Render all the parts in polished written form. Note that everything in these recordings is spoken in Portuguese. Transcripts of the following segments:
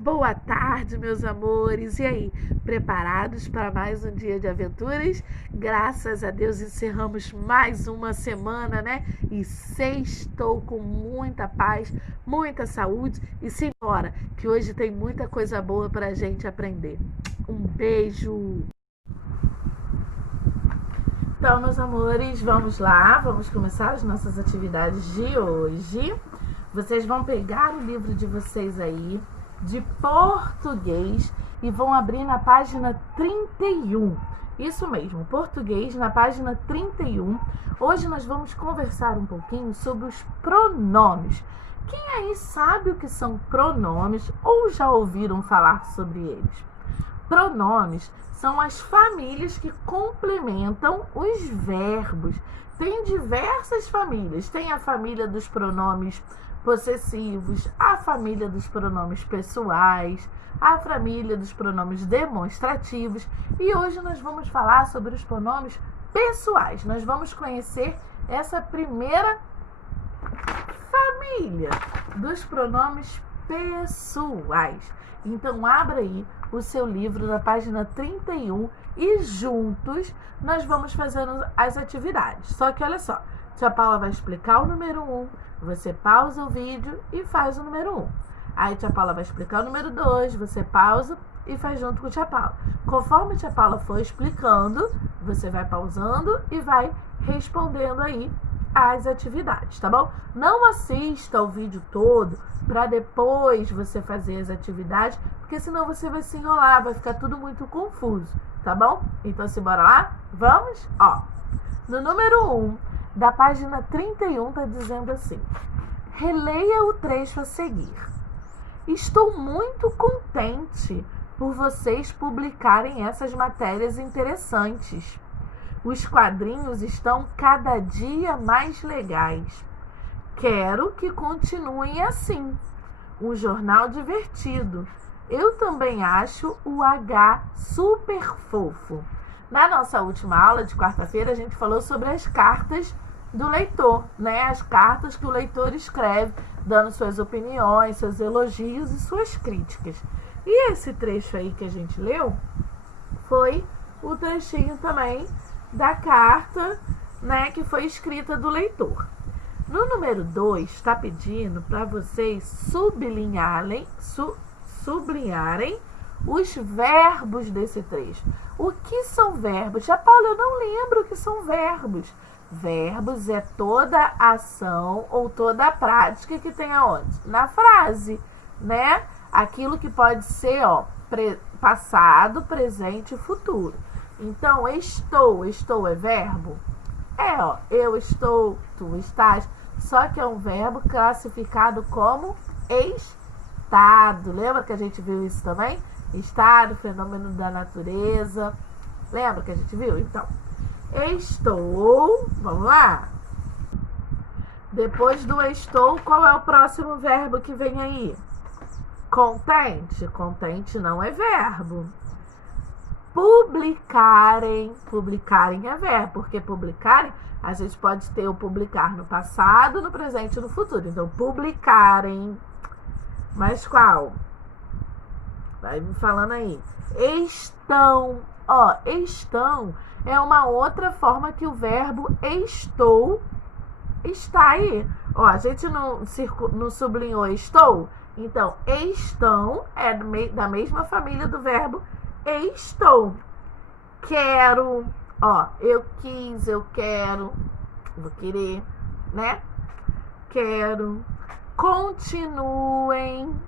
Boa tarde, meus amores. E aí, preparados para mais um dia de aventuras? Graças a Deus encerramos mais uma semana, né? E sextou com muita paz, muita saúde e simbora, que hoje tem muita coisa boa para a gente aprender. Um beijo! Então, meus amores, vamos lá, vamos começar as nossas atividades de hoje. Vocês vão pegar o livro de vocês aí, de português, e vão abrir na página 31. Isso mesmo, português, na página 31. Hoje nós vamos conversar um pouquinho sobre os pronomes. Quem aí sabe o que são pronomes ou já ouviram falar sobre eles? Pronomes são as famílias que complementam os verbos. Tem diversas famílias. Tem a família dos pronomes possessivos, a família dos pronomes pessoais, a família dos pronomes demonstrativos. E hoje nós vamos falar sobre os pronomes pessoais. Nós vamos conhecer essa primeira família dos pronomes pessoais. Então, abra aí o seu livro na página 31 e juntos nós vamos fazendo as atividades. Só que olha só, tia Paula vai explicar o número 1, você pausa o vídeo e faz o número 1. Aí tia Paula vai explicar o número 2, você pausa e faz junto com a tia Paula. Conforme a tia Paula for explicando, você vai pausando e vai respondendo aí as atividades, tá bom? Não assista o vídeo todo para depois você fazer as atividades, porque senão você vai se enrolar, vai ficar tudo muito confuso, tá bom? Então, bora lá? Vamos? Ó, no número 1 da página 31 tá dizendo assim: releia o trecho a seguir. Estou muito contente por vocês publicarem essas matérias interessantes. Os quadrinhos estão cada dia mais legais. Quero que continuem assim. Um jornal divertido. Eu também acho o H super fofo. Na nossa última aula de quarta-feira, a gente falou sobre as cartas do leitor, né? As cartas que o leitor escreve, dando suas opiniões, seus elogios e suas críticas. E esse trecho aí que a gente leu foi o trechinho também da carta, né, que foi escrita do leitor. No número 2, está pedindo para vocês sublinharem os verbos desse trecho. O que são verbos? Já, Paulo, eu não lembro o que são verbos. Verbos é toda ação ou toda prática que tem aonde? Na frase, né? Aquilo que pode ser, ó, passado, presente e futuro. Então, estou é verbo? É, ó, eu estou, tu estás, só que é um verbo classificado como estado. Lembra que a gente viu isso também? Estado, fenômeno da natureza. Lembra que a gente viu? Então, estou, vamos lá? Depois do estou, qual é o próximo verbo que vem aí? Contente. Contente não é verbo. Publicarem é verbo, porque publicarem, a gente pode ter o publicar no passado, no presente e no futuro. Então, publicarem. Mas qual? Vai me falando aí. Estão. Ó, estão é uma outra forma que o verbo estou está aí. Ó, a gente não sublinhou estou. Então, estão é da mesma família do verbo estou. Quero, ó, eu quis, eu quero, vou querer, né? Quero. Continuem.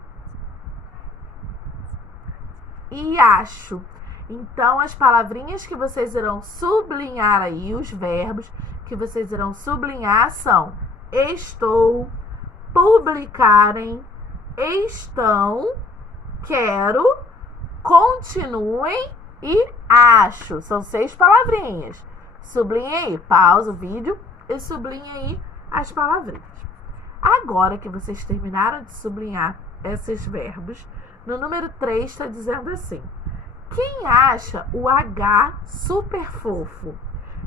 E acho. Então, as palavrinhas que vocês irão sublinhar aí, os verbos que vocês irão sublinhar são estou, publicarem, estão, quero, continuem e acho. São 6 palavrinhas. Sublinhe aí, pausa o vídeo e sublinhe aí as palavrinhas. Agora que vocês terminaram de sublinhar esses verbos, no número 3 está dizendo assim: quem acha o H super fofo?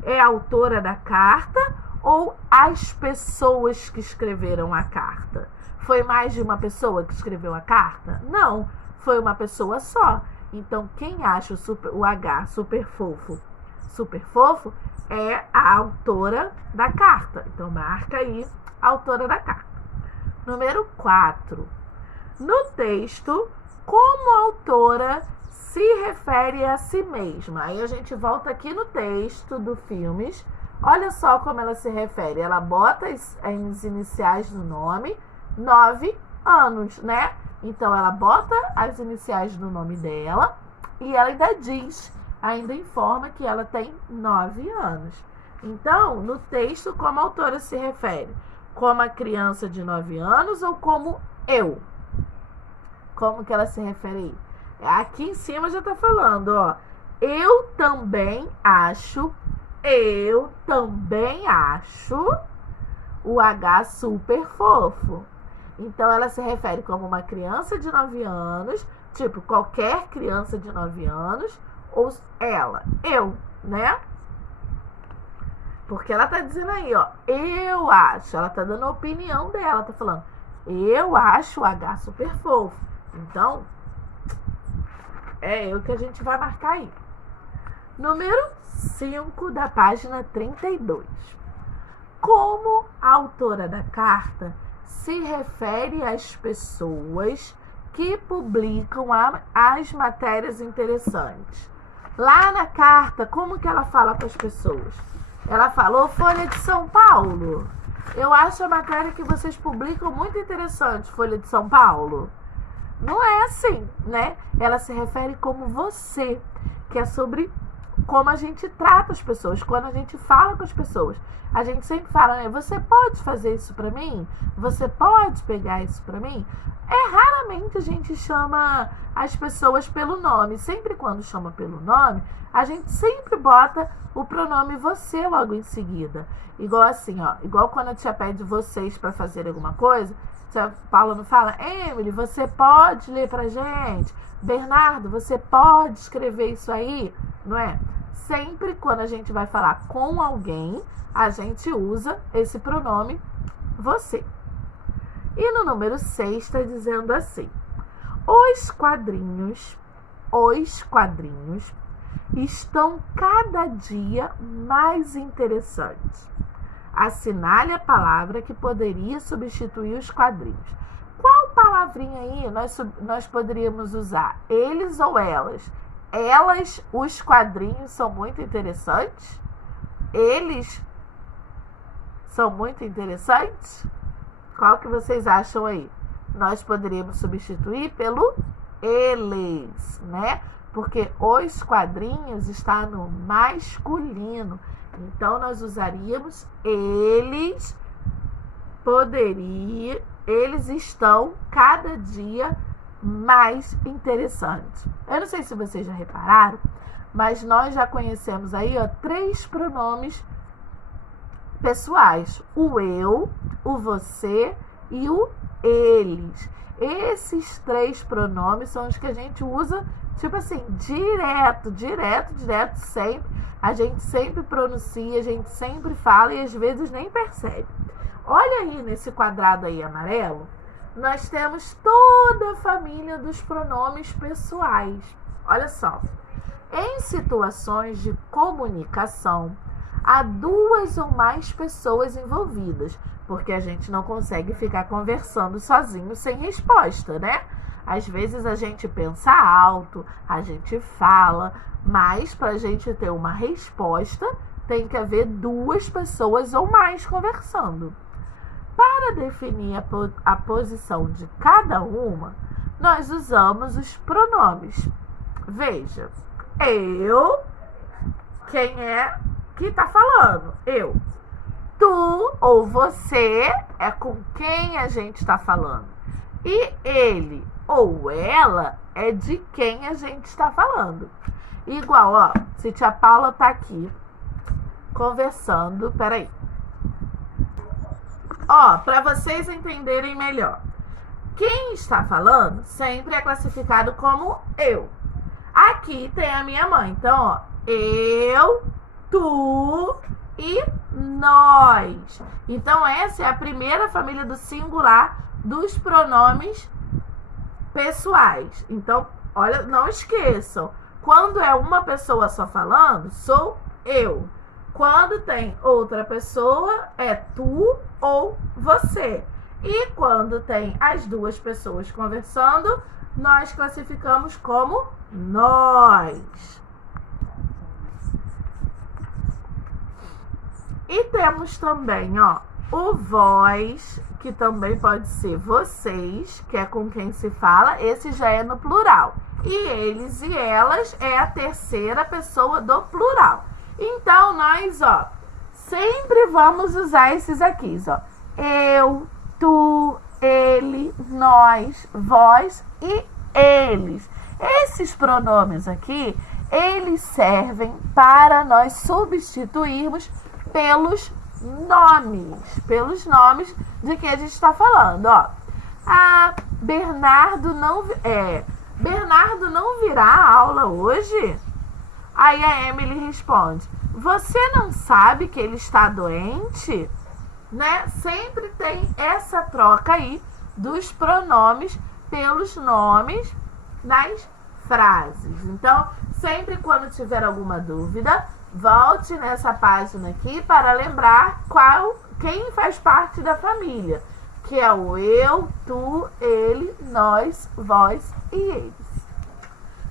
É a autora da carta ou as pessoas que escreveram a carta? Foi mais de uma pessoa que escreveu a carta? Não, foi uma pessoa só. Então, quem acha o H super fofo, é a autora da carta. Então, marca aí a autora da carta. Número 4. No texto, como a autora se refere a si mesma? Aí a gente volta aqui no texto do Filmes. Olha só como ela se refere. Ela bota as iniciais do nome, 9 anos, né? Então, ela bota as iniciais do nome dela e ela ainda informa que ela tem 9 anos. Então, no texto, como a autora se refere? Como a criança de 9 anos ou como eu? Como que ela se refere aí? Aqui em cima já tá falando, ó. Eu também acho o H super fofo. Então, ela se refere como uma criança de 9 anos, tipo, qualquer criança de 9 anos, ou ela, eu, né? Porque ela tá dizendo aí, ó, eu acho, ela tá dando a opinião dela, tá falando, eu acho o H super fofo. Então, é eu que a gente vai marcar aí. Número 5 da página 32. Como a autora da carta se refere às pessoas que publicam as matérias interessantes. Lá na carta, como que ela fala com as pessoas? Ela falou, Folha de São Paulo. Eu acho a matéria que vocês publicam muito interessante, Folha de São Paulo. Não é assim, né? Ela se refere como você, que é sobre como a gente trata as pessoas, quando a gente fala com as pessoas. A gente sempre fala, né? Você pode fazer isso pra mim? Você pode pegar isso pra mim? Raramente a gente chama as pessoas pelo nome. Sempre quando chama pelo nome, a gente sempre bota o pronome você logo em seguida. Igual assim, ó. Igual quando a tia pede vocês pra fazer alguma coisa, a Paula não fala, Emily, você pode ler pra gente? Bernardo, você pode escrever isso aí? Não é? Sempre quando a gente vai falar com alguém, a gente usa esse pronome você. E no número 6 está dizendo assim, os quadrinhos estão cada dia mais interessantes. Assinale a palavra que poderia substituir os quadrinhos. Qual palavrinha aí nós poderíamos usar? Eles ou elas? Elas, os quadrinhos são muito interessantes? Eles são muito interessantes? Qual que vocês acham aí? Nós poderíamos substituir pelo eles, né? Porque os quadrinhos está no masculino. Então, nós usaríamos eles estão cada dia mais interessantes. Eu não sei se vocês já repararam, mas nós já conhecemos aí, ó, 3 pronomes pessoais. O eu, o você e o eles. Esses 3 pronomes são os que a gente usa, tipo assim, direto, sempre. A gente sempre pronuncia, a gente sempre fala e às vezes nem percebe. Olha aí nesse quadrado aí amarelo, nós temos toda a família dos pronomes pessoais. Olha só. Em situações de comunicação, há 2 ou mais pessoas envolvidas, porque a gente não consegue ficar conversando sozinho sem resposta, né? Às vezes a gente pensa alto, a gente fala, mas para a gente ter uma resposta, tem que haver 2 pessoas ou mais conversando. Para definir a posição de cada uma, nós usamos os pronomes. Veja, eu, quem é que está falando? Eu. Tu ou você é com quem a gente está falando. E ele ou ela é de quem a gente está falando. Igual, ó, se tia Paula tá aqui conversando, peraí. Ó, para vocês entenderem melhor. Quem está falando sempre é classificado como eu. Aqui tem a minha mãe. Então, ó, eu, tu e nós. Então, essa é a primeira família do singular dos pronomes pessoais. Então, olha, não esqueçam. Quando é uma pessoa só falando, sou eu. Quando tem outra pessoa, é tu ou você. E quando tem as duas pessoas conversando, nós classificamos como nós. E temos também, ó, o vós, que também pode ser vocês, que é com quem se fala, esse já é no plural. E eles e elas é a terceira pessoa do plural. Então, nós, ó, sempre vamos usar esses aqui, ó. Eu, tu, ele, nós, vós e eles. Esses pronomes aqui, eles servem para nós substituirmos pelos nomes de que a gente está falando, ó. Bernardo não virá à aula hoje? Aí a Emily responde: você não sabe que ele está doente? Né? Sempre tem essa troca aí dos pronomes pelos nomes nas frases. Então, sempre quando tiver alguma dúvida, volte nessa página aqui para lembrar quem faz parte da família, que é o eu, tu, ele, nós, vós e eles.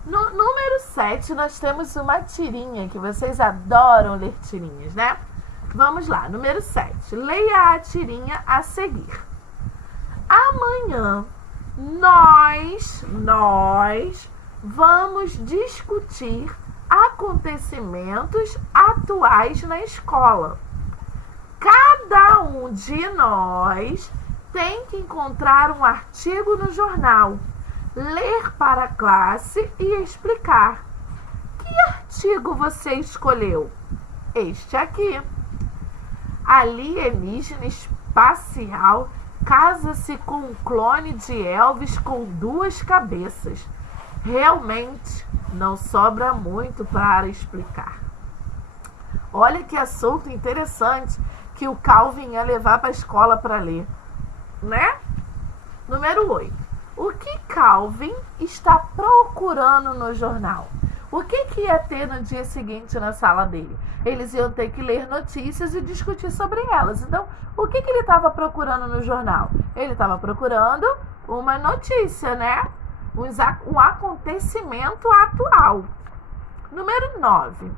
No número 7, nós temos uma tirinha, que vocês adoram ler tirinhas, né? Vamos lá, número 7. Leia a tirinha a seguir. Amanhã, nós vamos discutir acontecimentos atuais na escola. Cada um de nós tem que encontrar um artigo no jornal, ler para a classe e explicar. Que artigo você escolheu? Este aqui. Alienígena espacial casa-se com um clone de Elvis com 2 cabeças. Realmente não sobra muito para explicar. Olha que assunto interessante que o Calvin ia levar para a escola para ler, né? Número 8. O que Calvin está procurando no jornal? O que ia ter no dia seguinte na sala dele? Eles iam ter que ler notícias e discutir sobre elas. Então, o que ele estava procurando no jornal? Ele estava procurando uma notícia, né? Um acontecimento atual. Número 9.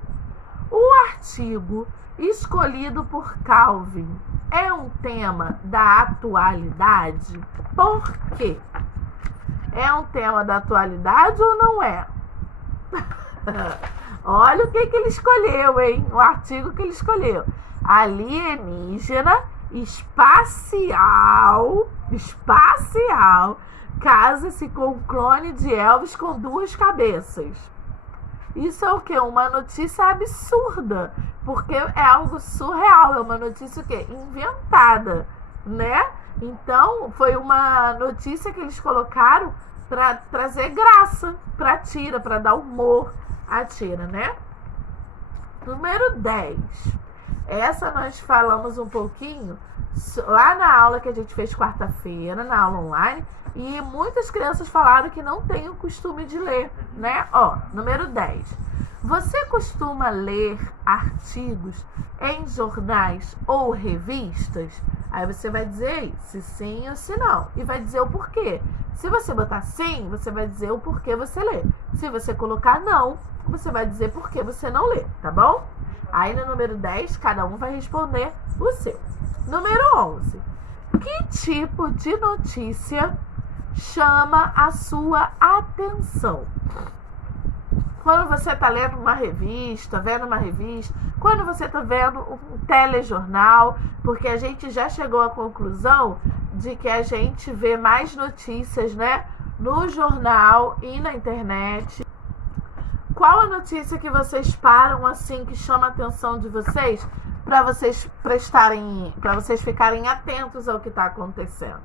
O artigo escolhido por Calvin é um tema da atualidade? Por quê? É um tema da atualidade ou não é? Olha o que ele escolheu, hein? O artigo que ele escolheu. Alienígena espacial casa-se com um clone de Elvis com 2 cabeças. Isso é o quê? Uma notícia absurda, porque é algo surreal, é uma notícia o quê? Inventada, né? Então, foi uma notícia que eles colocaram para trazer graça para a tira, para dar humor à tira, né? Número 10. Essa nós falamos um pouquinho lá na aula que a gente fez quarta-feira, na aula online, e muitas crianças falaram que não têm o costume de ler, né? Ó, número 10. Você costuma ler artigos em jornais ou revistas? Aí você vai dizer se sim ou se não. E vai dizer o porquê. Se você botar sim, você vai dizer o porquê você lê. Se você colocar não, você vai dizer por que você não lê, tá bom? Aí no número 10, cada um vai responder o seu. Número 11. Que tipo de notícia chama a sua atenção? Quando você está lendo uma revista, quando você está vendo um telejornal, porque a gente já chegou à conclusão de que a gente vê mais notícias, né, no jornal e na internet. Qual a notícia que vocês param assim, que chama a atenção de vocês, para vocês ficarem atentos ao que está acontecendo?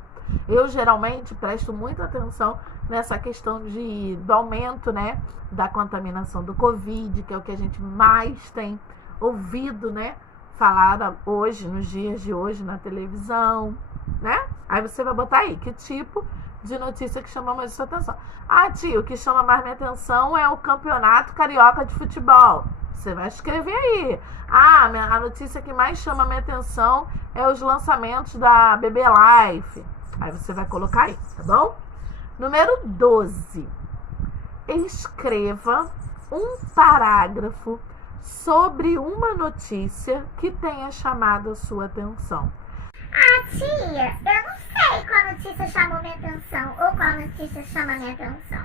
Eu geralmente presto muita atenção nessa questão do aumento, né, da contaminação do Covid, que é o que a gente mais tem ouvido, né, falar hoje, nos dias de hoje, na televisão, né? Aí você vai botar aí que tipo de notícia que chama mais sua atenção. Ah, tio, o que chama mais minha atenção é o Campeonato Carioca de Futebol. Você vai escrever aí. Ah, a notícia que mais chama minha atenção é os lançamentos da BB Life. Aí você vai colocar aí, tá bom? Número 12. Escreva um parágrafo sobre uma notícia que tenha chamado a sua atenção. Ah, tia, eu não sei qual notícia chamou minha atenção ou qual notícia chama minha atenção.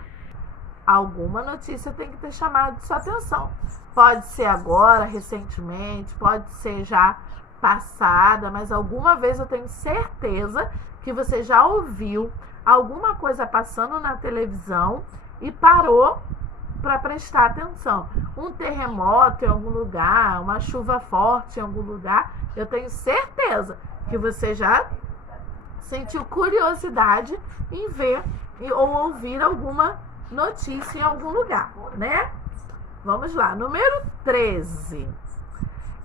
Alguma notícia tem que ter chamado sua atenção. Pode ser agora, recentemente, pode ser já passada, mas alguma vez eu tenho certeza que você já ouviu alguma coisa passando na televisão e parou para prestar atenção. Um terremoto em algum lugar, uma chuva forte em algum lugar, eu tenho certeza que você já sentiu curiosidade em ver ou ouvir alguma notícia em algum lugar, né? Vamos lá, número 13.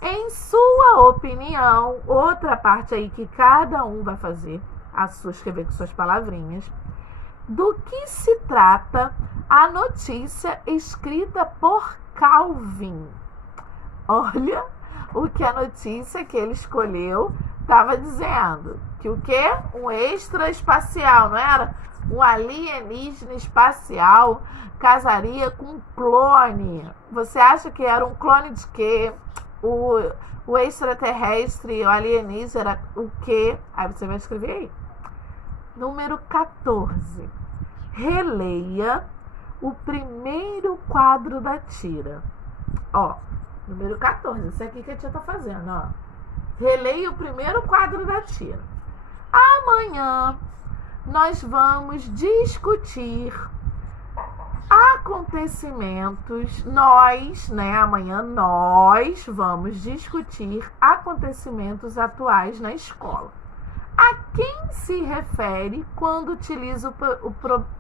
Em sua opinião, outra parte aí que cada um vai fazer, escrever com suas palavrinhas, do que se trata a notícia escrita por Calvin? Olha o que a notícia que ele escolheu estava dizendo. Que o quê? Um extraespacial, não era? Um alienígena espacial casaria com um clone. Você acha que era um clone de quê? O extraterrestre, o alienígena, era o quê? Aí você vai escrever aí. Número 14. Releia o primeiro quadro da tira. Ó, número 14. Isso aqui que a tia tá fazendo, ó. Releia o primeiro quadro da tira. Amanhã nós vamos discutir acontecimentos. Amanhã nós vamos discutir acontecimentos atuais na escola. A quem se refere quando utiliza o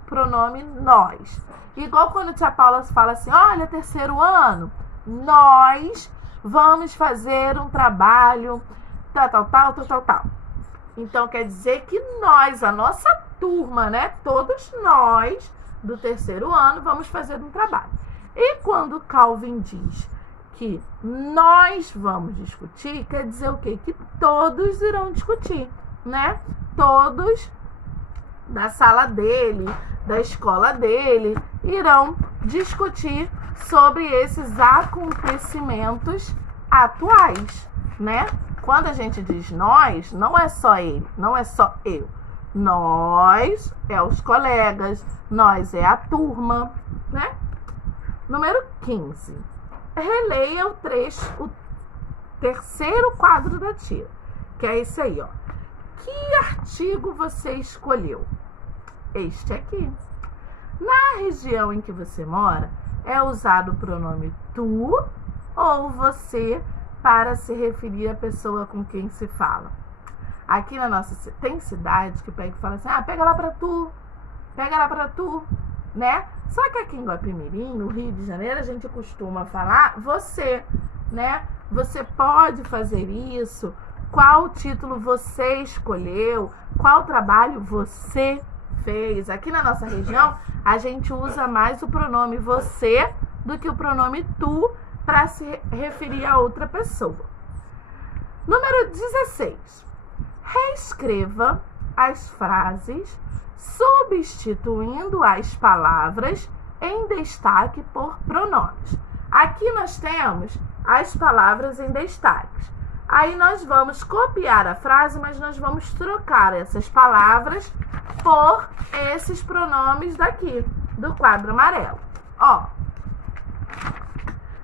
pronome nós? Igual quando a tia Paula fala assim, olha, terceiro ano, nós vamos fazer um trabalho, tal. Então, quer dizer que nós, a nossa turma, né? Todos nós do terceiro ano vamos fazer um trabalho. E quando Calvin diz que nós vamos discutir, quer dizer o quê? Que todos irão discutir, né? Todos da sala dele, da escola dele, irão discutir sobre esses acontecimentos atuais, né? Quando a gente diz nós, não é só ele, não é só eu. Nós é os colegas, nós é a turma, né? Número 15. Releia o terceiro quadro da tira, que é esse aí, ó. Que artigo você escolheu? Este aqui. Na região em que você mora, é usado o pronome tu ou você para se referir à pessoa com quem se fala. Aqui na nossa tem cidade que pega e fala assim, pega lá pra tu, né? Só que aqui em Guapimirim, no Rio de Janeiro, a gente costuma falar você, né? Você pode fazer isso, qual título você escolheu, qual trabalho você fez. Aqui na nossa região, a gente usa mais o pronome você do que o pronome tu para se referir a outra pessoa. Número 16. Reescreva as frases substituindo as palavras em destaque por pronomes. Aqui nós temos as palavras em destaque. Aí nós vamos copiar a frase, mas nós vamos trocar essas palavras por esses pronomes daqui, do quadro amarelo. Ó,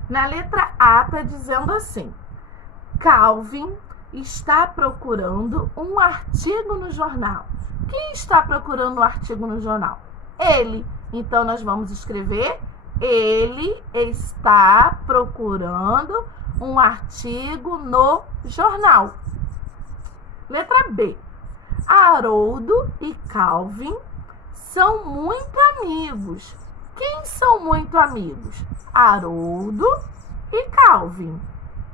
na letra A está dizendo assim, Calvin está procurando um artigo no jornal. Quem está procurando um artigo no jornal? Ele. Então, nós vamos escrever, ele está procurando um artigo no jornal. Letra B. Haroldo e Calvin são muito amigos. Quem são muito amigos? Haroldo e Calvin.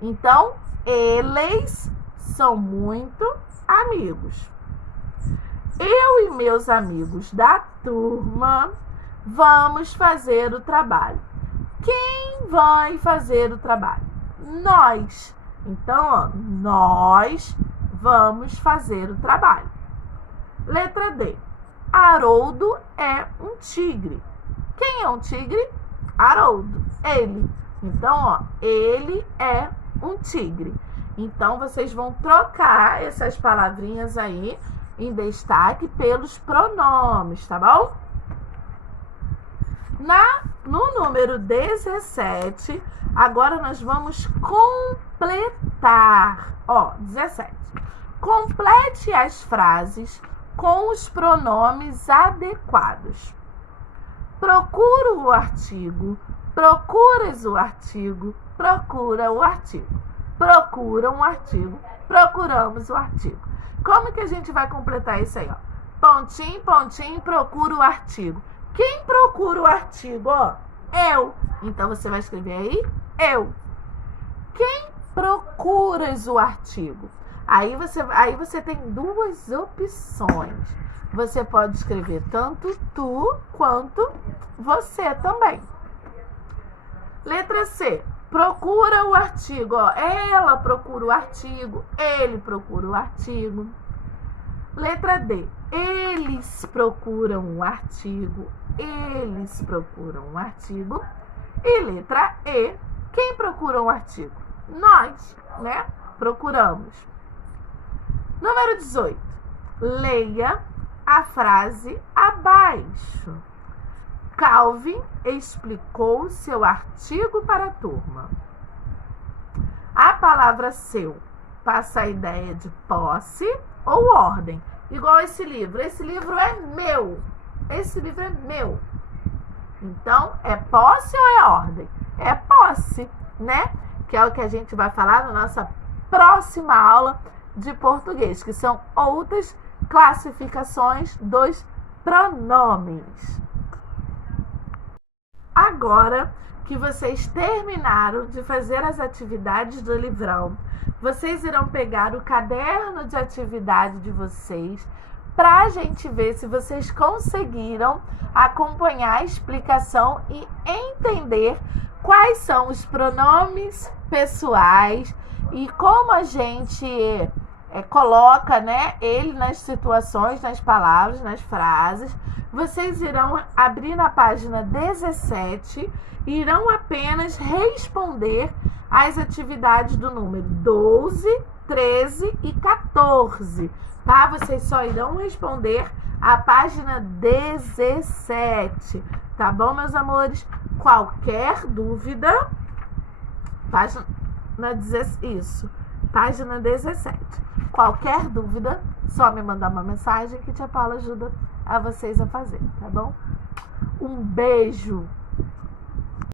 Então, eles são muito amigos. Eu e meus amigos da turma vamos fazer o trabalho. Quem vai fazer o trabalho? Nós. Então, ó, nós vamos fazer o trabalho. Letra D. Haroldo é um tigre. Quem é um tigre? Haroldo. Ele. Então, ó, ele é um tigre. Então, vocês vão trocar essas palavrinhas aí em destaque pelos pronomes, tá bom? No número 17, agora nós vamos completar. Ó, 17. Complete as frases com os pronomes adequados. Procuro o artigo, procuras o artigo, procura o artigo. Procura um artigo, procuramos o artigo. Como que a gente vai completar isso aí, ó? Pontinho, pontinho, procura o artigo. Quem procura o artigo, ó? Eu. Então, você vai escrever aí, eu. Quem procuras o artigo? Aí você tem duas opções. Você pode escrever tanto tu quanto você também. Letra C. Procura o artigo, ó. Ela procura o artigo, ele procura o artigo. Letra D. Eles procuram o artigo, eles procuram o artigo. E letra E. Quem procura o artigo? Nós, né? Procuramos. Número 18. Leia a frase abaixo. Calvin explicou seu artigo para a turma. A palavra seu passa a ideia de posse ou ordem. Igual esse livro. Esse livro é meu. Esse livro é meu. Então, é posse ou é ordem? É posse, né? Que é o que a gente vai falar na nossa próxima aula de português, que são outras classificações dos pronomes. Agora que vocês terminaram de fazer as atividades do livrão, vocês irão pegar o caderno de atividade de vocês para a gente ver se vocês conseguiram acompanhar a explicação e entender quais são os pronomes pessoais e como a gente coloca, né, ele nas situações, nas palavras, nas frases. Vocês irão abrir na página 17 e irão apenas responder as atividades do número 12, 13 e 14, tá? Vocês só irão responder a página 17, tá bom, meus amores? Qualquer dúvida, página 17. Qualquer dúvida, só me mandar uma mensagem que a tia Paula ajuda a vocês a fazer, tá bom? Um beijo!